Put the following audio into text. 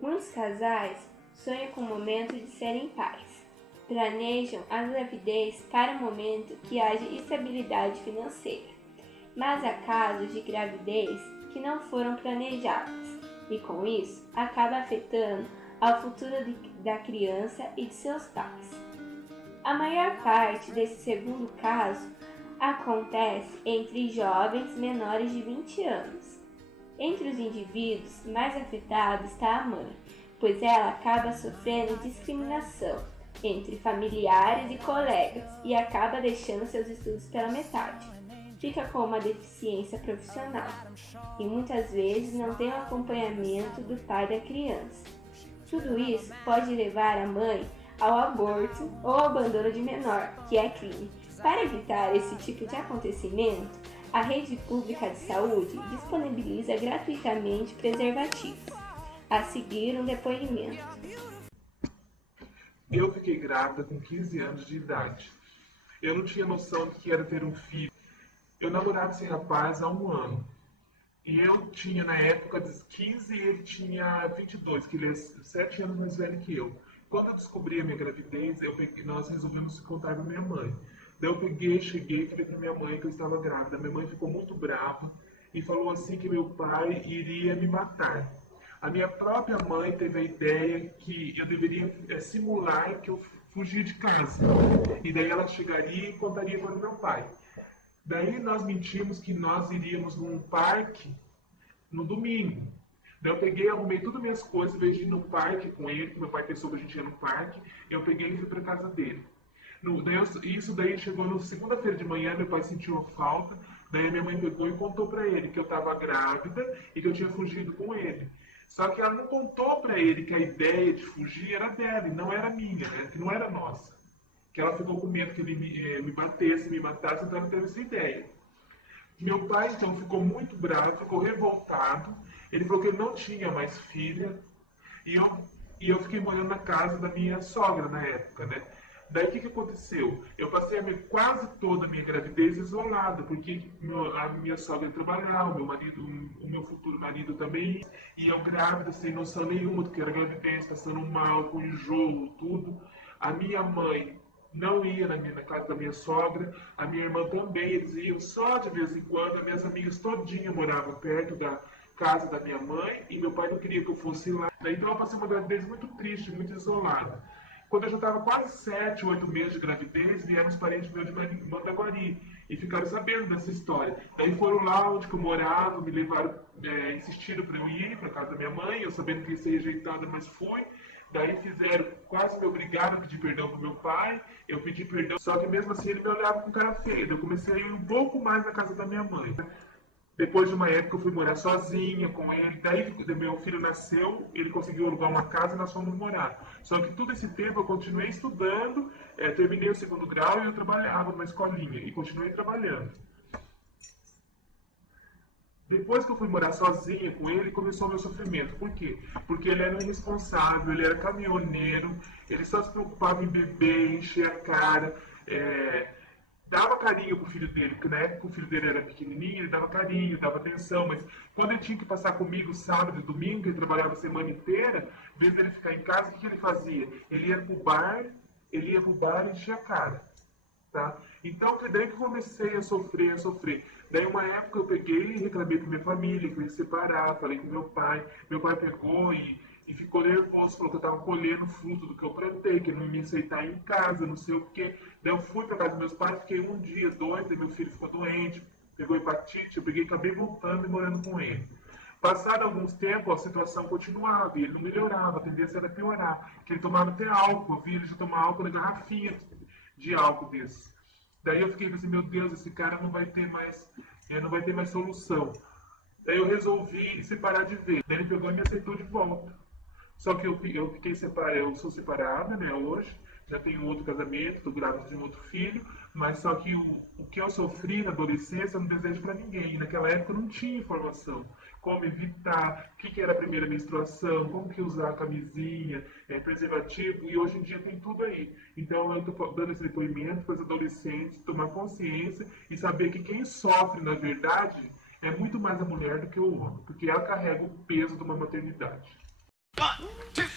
Muitos casais sonham com o momento de serem pais. Planejam a gravidez para o momento que haja estabilidade financeira. Mas há casos de gravidez que não foram planejadas e, com isso, acaba afetando ao futuro da criança e de seus pais. A maior parte desse segundo caso acontece entre jovens menores de 20 anos. Entre os indivíduos mais afetados está a mãe, pois ela acaba sofrendo discriminação entre familiares e colegas e acaba deixando seus estudos pela metade. Fica com uma deficiência profissional e muitas vezes não tem o acompanhamento do pai da criança. Tudo isso pode levar a mãe ao aborto ou ao abandono de menor, que é crime. Para evitar esse tipo de acontecimento, a rede pública de saúde disponibiliza gratuitamente preservativos. A seguir, um depoimento. Eu fiquei grávida com 15 anos de idade. Eu não tinha noção do que era ter um filho. Eu namorava esse rapaz há 1 ano. E eu tinha, na época, 15 e ele tinha 22, que ele é 7 anos mais velho que eu. Quando eu descobri a minha gravidez, nós resolvemos se contar para minha mãe. Daí eu cheguei e falei para minha mãe que eu estava grávida. Minha mãe ficou muito brava e falou assim que meu pai iria me matar. A minha própria mãe teve a ideia que eu deveria simular que eu fugia de casa. E daí ela chegaria e contaria para o meu pai. Daí nós mentimos que nós iríamos num parque no domingo. Daí eu peguei, arrumei todas as minhas coisas, em vez de ir no parque com ele, que meu pai pensou que a gente ia no parque, eu peguei e fui para casa dele. Isso daí chegou na segunda-feira de manhã, meu pai sentiu uma falta, daí minha mãe pegou e contou para ele que eu estava grávida e que eu tinha fugido com ele. Só que ela não contou para ele que a ideia de fugir era dela e não era minha, né? Que não era nossa. Que ela ficou com medo que ele me batesse, me matasse, então ela teve essa ideia. Meu pai, então, ficou muito bravo, ficou revoltado. Ele falou que ele não tinha mais filha. E eu fiquei morando na casa da minha sogra na época, né? Daí o que aconteceu? Eu passei quase toda a minha gravidez isolada, porque a minha sogra trabalhava, o meu futuro marido também, e eu grávida, sem noção nenhuma do que era gravidez, passando mal, com enjoo, tudo. A minha mãe não ia na casa da minha sogra, a minha irmã também, eles iam só de vez em quando, as minhas amigas todinhas moravam perto da casa da minha mãe, e meu pai não queria que eu fosse lá. Então eu passei uma gravidez muito triste, muito isolada. Quando eu já estava quase 7, 8 meses de gravidez, vieram os parentes meus de Mandaguari e ficaram sabendo dessa história. Daí foram lá onde eu morava, me levaram, insistiram para eu ir para casa da minha mãe, eu sabendo que ia ser rejeitada, mas fui. Daí quase me obrigaram a pedir perdão para meu pai, eu pedi perdão, só que mesmo assim ele me olhava com cara feia. Eu comecei a ir um pouco mais na casa da minha mãe. Depois de uma época eu fui morar sozinha com ele, daí meu filho nasceu, ele conseguiu alugar uma casa e nós fomos morar. Só que todo esse tempo eu continuei estudando, terminei o 2º grau e eu trabalhava numa escolinha e continuei trabalhando. Depois que eu fui morar sozinha com ele, começou o meu sofrimento. Por quê? Porque ele era irresponsável, ele era caminhoneiro, ele só se preocupava em beber, encher a cara, dava carinho pro filho dele, porque na época o filho dele era pequenininho, ele dava carinho, dava atenção, mas quando ele tinha que passar comigo sábado e domingo, ele trabalhava a semana inteira, em vez dele ficar em casa, o que ele fazia? Ele ia pro bar e enchia a cara. Tá? Então, daí que eu comecei a sofrer. Daí, uma época, eu peguei e reclamei com minha família, que eu ia separar, falei com meu pai. Meu pai pegou e ficou nervoso, falou que eu estava colhendo fruto do que eu plantei, que ele não ia me aceitar em casa, não sei o quê. Daí, eu fui para casa dos meus pais, fiquei 1 dia, 2, daí meu filho ficou doente, pegou hepatite, eu peguei e acabei voltando e morando com ele. Passado alguns tempos, a situação continuava, e ele não melhorava, a tendência era piorar, que ele tomava até álcool, eu vi ele de tomar álcool na garrafinha de álcool desse. Daí eu fiquei assim, meu Deus, esse cara não vai ter mais solução. Daí eu resolvi separar de vez. Daí ele pegou e me aceitou de volta. Só que eu fiquei separado, eu sou separada, né, hoje, já tenho outro casamento, estou grávida de um outro filho, mas só que o que eu sofri na adolescência eu não desejo para ninguém. E naquela época eu não tinha informação. Como evitar, o que era a primeira menstruação, como que usar a camisinha, preservativo, e hoje em dia tem tudo aí. Então eu estou dando esse depoimento para os adolescentes tomar consciência e saber que quem sofre, na verdade, é muito mais a mulher do que o homem, porque ela carrega o peso de uma maternidade. One, two.